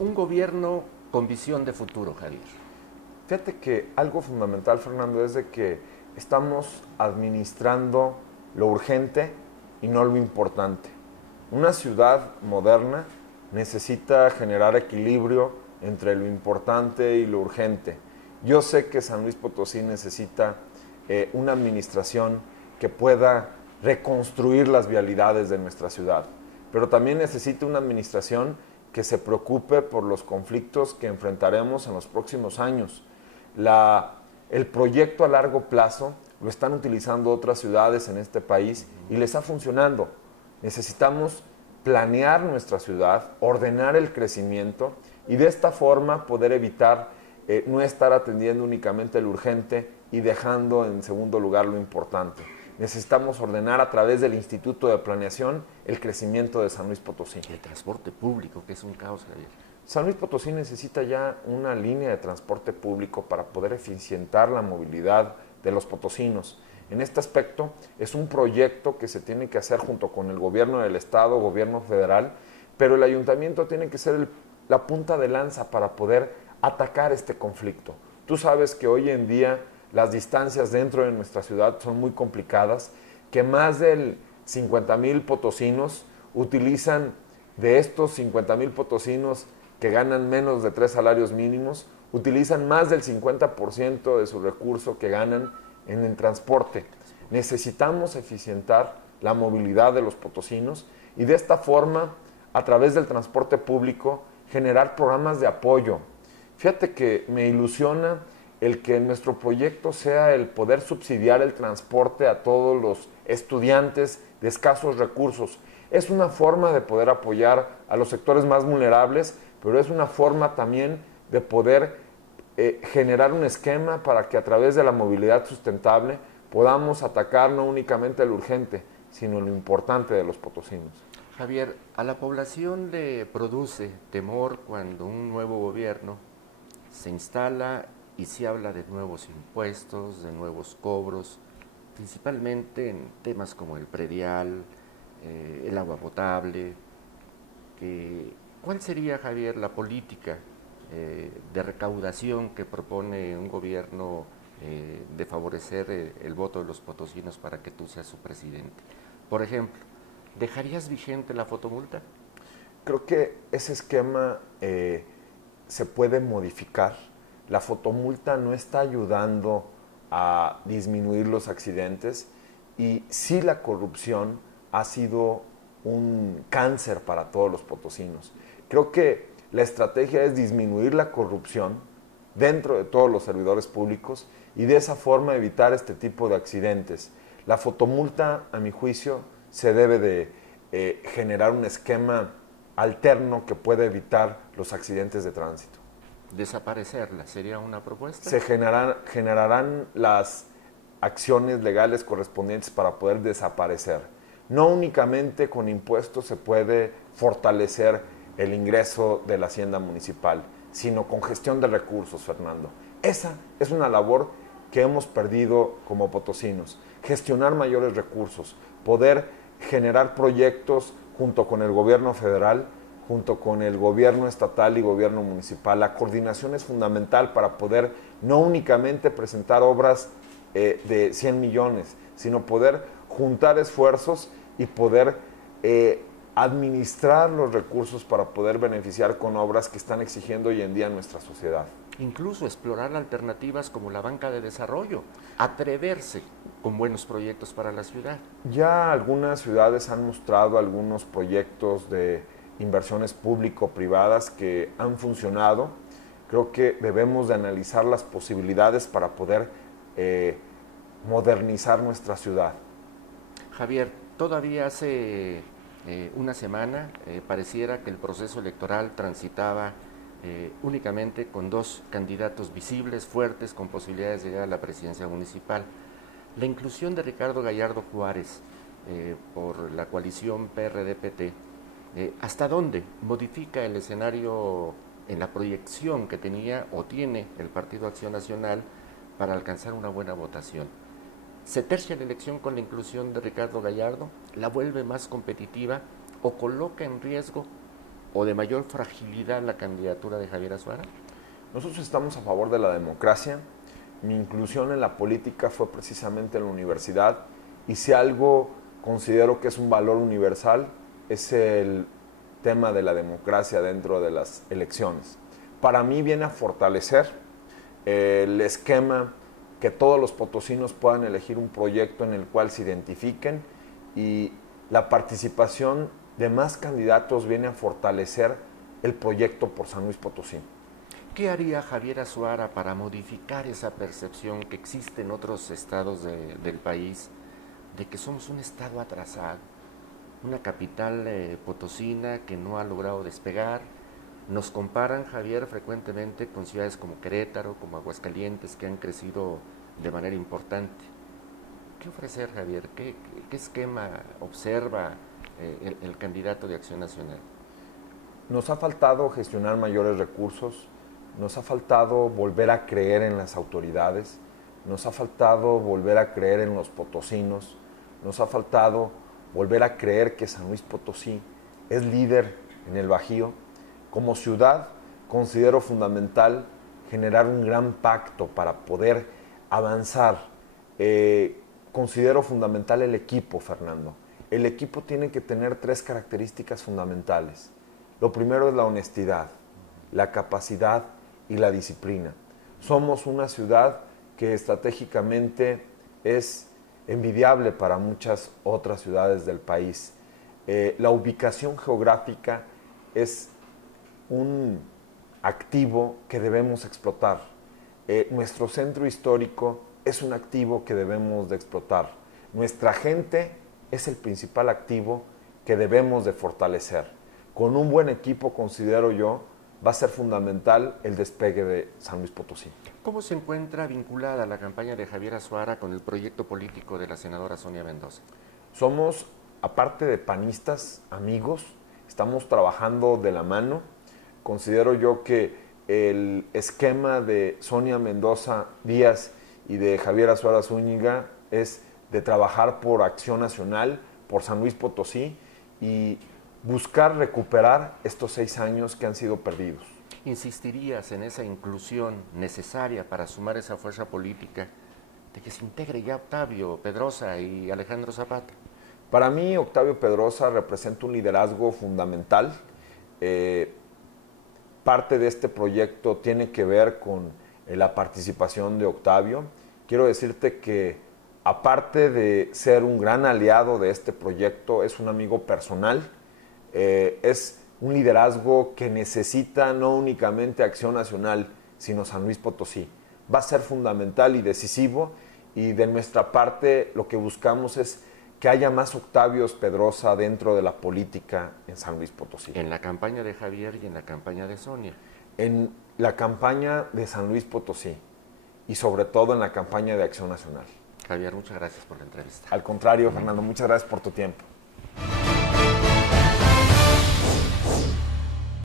un gobierno con visión de futuro, Javier? Fíjate que algo fundamental, Fernando, es de que estamos administrando lo urgente y no lo importante. Una ciudad moderna necesita generar equilibrio entre lo importante y lo urgente. Yo sé que San Luis Potosí necesita una administración que pueda reconstruir las vialidades de nuestra ciudad, pero también necesita una administración que se preocupe por los conflictos que enfrentaremos en los próximos años. El proyecto a largo plazo lo están utilizando otras ciudades en este país y les está funcionando. Necesitamos planear nuestra ciudad, ordenar el crecimiento y de esta forma poder evitar no estar atendiendo únicamente lo urgente y dejando en segundo lugar lo importante. Necesitamos ordenar a través del Instituto de Planeación el crecimiento de San Luis Potosí. El transporte público, que es un caos, Javier. San Luis Potosí necesita ya una línea de transporte público para poder eficientar la movilidad de los potosinos. En este aspecto es un proyecto que se tiene que hacer junto con el gobierno del estado, gobierno federal, pero el ayuntamiento tiene que ser la punta de lanza para poder atacar este conflicto. Tú sabes que hoy en día las distancias dentro de nuestra ciudad son muy complicadas, que más del 50,000 potosinos utilizan, de estos 50,000 potosinos que ganan menos de 3 salarios mínimos, utilizan más del 50% de su recurso que ganan en el transporte. Necesitamos eficientar la movilidad de los potosinos y de esta forma, a través del transporte público, generar programas de apoyo. Fíjate que me ilusiona el que nuestro proyecto sea el poder subsidiar el transporte a todos los estudiantes de escasos recursos. Es una forma de poder apoyar a los sectores más vulnerables, pero es una forma también de poder generar un esquema para que a través de la movilidad sustentable podamos atacar no únicamente lo urgente, sino lo importante de los potosinos. Javier, a la población le produce temor cuando un nuevo gobierno se instala y se habla de nuevos impuestos, de nuevos cobros, principalmente en temas como el predial, el agua potable. ¿Cuál sería, Javier, la política de recaudación que propone un gobierno de favorecer el voto de los potosinos para que tú seas su presidente? Por ejemplo, ¿dejarías vigente la fotomulta? Creo que ese esquema se puede modificar. La fotomulta no está ayudando a disminuir los accidentes y sí la corrupción ha sido un cáncer para todos los potosinos. Creo que la estrategia es disminuir la corrupción dentro de todos los servidores públicos y de esa forma evitar este tipo de accidentes. La fotomulta, a mi juicio, se debe de generar un esquema alterno que pueda evitar los accidentes de tránsito. ¿Desaparecerla sería una propuesta? Se generarán las acciones legales correspondientes para poder desaparecer. No únicamente con impuestos se puede fortalecer el ingreso de la hacienda municipal, sino con gestión de recursos, Fernando. Esa es una labor que hemos perdido como potosinos. Gestionar mayores recursos, poder generar proyectos junto con el gobierno federal, junto con el gobierno estatal y gobierno municipal. La coordinación es fundamental para poder no únicamente presentar obras de 100 millones, sino poder juntar esfuerzos y poder administrar los recursos para poder beneficiar con obras que están exigiendo hoy en día nuestra sociedad. Incluso explorar alternativas como la banca de desarrollo, atreverse con buenos proyectos para la ciudad. Ya algunas ciudades han mostrado algunos proyectos de inversiones público-privadas que han funcionado. Creo que debemos de analizar las posibilidades para poder modernizar nuestra ciudad. Javier, todavía hace una semana pareciera que el proceso electoral transitaba únicamente con dos candidatos visibles, fuertes, con posibilidades de llegar a la presidencia municipal. La inclusión de Ricardo Gallardo Juárez por la coalición PRD-PT, ¿hasta dónde modifica el escenario en la proyección que tenía o tiene el Partido Acción Nacional para alcanzar una buena votación? ¿Se tercia la elección con la inclusión de Ricardo Gallardo? ¿La vuelve más competitiva o coloca en riesgo o de mayor fragilidad la candidatura de Javier Azuara? Nosotros estamos a favor de la democracia. Mi inclusión en la política fue precisamente en la universidad, y si algo considero que es un valor universal es el tema de la democracia dentro de las elecciones. Para mí viene a fortalecer el esquema que todos los potosinos puedan elegir un proyecto en el cual se identifiquen, y la participación de más candidatos viene a fortalecer el proyecto por San Luis Potosí. ¿Qué haría Javier Azuara para modificar esa percepción que existe en otros estados del país de que somos un estado atrasado, una capital potosina que no ha logrado despegar? Nos comparan, Javier, frecuentemente con ciudades como Querétaro, como Aguascalientes, que han crecido de manera importante. ¿Qué ofrecer, Javier? ¿Qué esquema observa el candidato de Acción Nacional? Nos ha faltado gestionar mayores recursos, nos ha faltado volver a creer en las autoridades, nos ha faltado volver a creer en los potosinos, nos ha faltado volver a creer que San Luis Potosí es líder en el Bajío. Como ciudad, considero fundamental generar un gran pacto para poder avanzar. Considero fundamental el equipo, Fernando. El equipo tiene que tener 3 características fundamentales. Lo primero es la honestidad, la capacidad y la disciplina. Somos una ciudad que estratégicamente es envidiable para muchas otras ciudades del país. La ubicación geográfica es un activo que debemos explotar. Nuestro centro histórico es un activo que debemos de explotar. Nuestra gente es el principal activo que debemos de fortalecer. Con un buen equipo, considero yo, va a ser fundamental el despegue de San Luis Potosí. ¿Cómo se encuentra vinculada la campaña de Javier Azuara con el proyecto político de la senadora Sonia Mendoza? Somos, aparte de panistas, amigos, estamos trabajando de la mano. Considero yo que el esquema de Sonia Mendoza Díaz y de Javier Azuara Zúñiga es de trabajar por Acción Nacional, por San Luis Potosí, y buscar recuperar estos 6 años que han sido perdidos. ¿Insistirías en esa inclusión necesaria para sumar esa fuerza política de que se integre ya Octavio Pedrosa y Alejandro Zapata? Para mí, Octavio Pedrosa representa un liderazgo fundamental. Parte de este proyecto tiene que ver con la participación de Octavio. Quiero decirte que, aparte de ser un gran aliado de este proyecto, es un amigo personal. Es un liderazgo que necesita no únicamente Acción Nacional, sino San Luis Potosí. Va a ser fundamental y decisivo, y de nuestra parte lo que buscamos es que haya más Octavios Pedrosa dentro de la política en San Luis Potosí. En la campaña de Javier y en la campaña de Sonia. En la campaña de San Luis Potosí y sobre todo en la campaña de Acción Nacional. Javier, muchas gracias por la entrevista. Al contrario, Fernando, muchas gracias por tu tiempo.